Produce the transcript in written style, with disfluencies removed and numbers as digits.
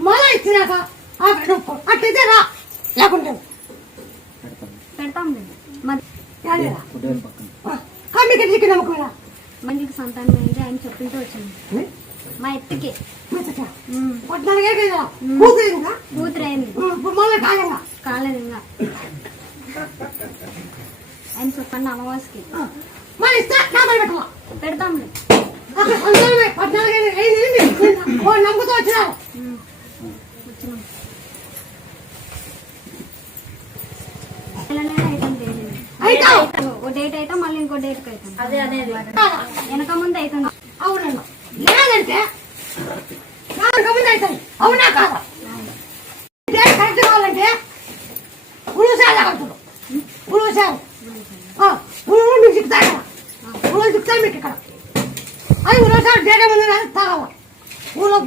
మళ్ళా ఇచ్చినాక అట్లయితే రా లేకుంటే పెడతాం మీకు నమ్మకం మందికి సంతానం అయింది ఆయన చెప్పింటూ వచ్చాను మా ఎత్తుకి కూతురైంది కాలేదు ఇంకా ఆయన చెప్పండి అమావాస్యకి పెడతాం నమ్ముతూ వచ్చినావు ఓ డేట్ అయితే మళ్ళీ ఇంకో డేట్ అవుతాం అదే వెనక ముందు అవుతుంది అవునండి లేదంటే వెనక ముందు అవుతుంది అవునా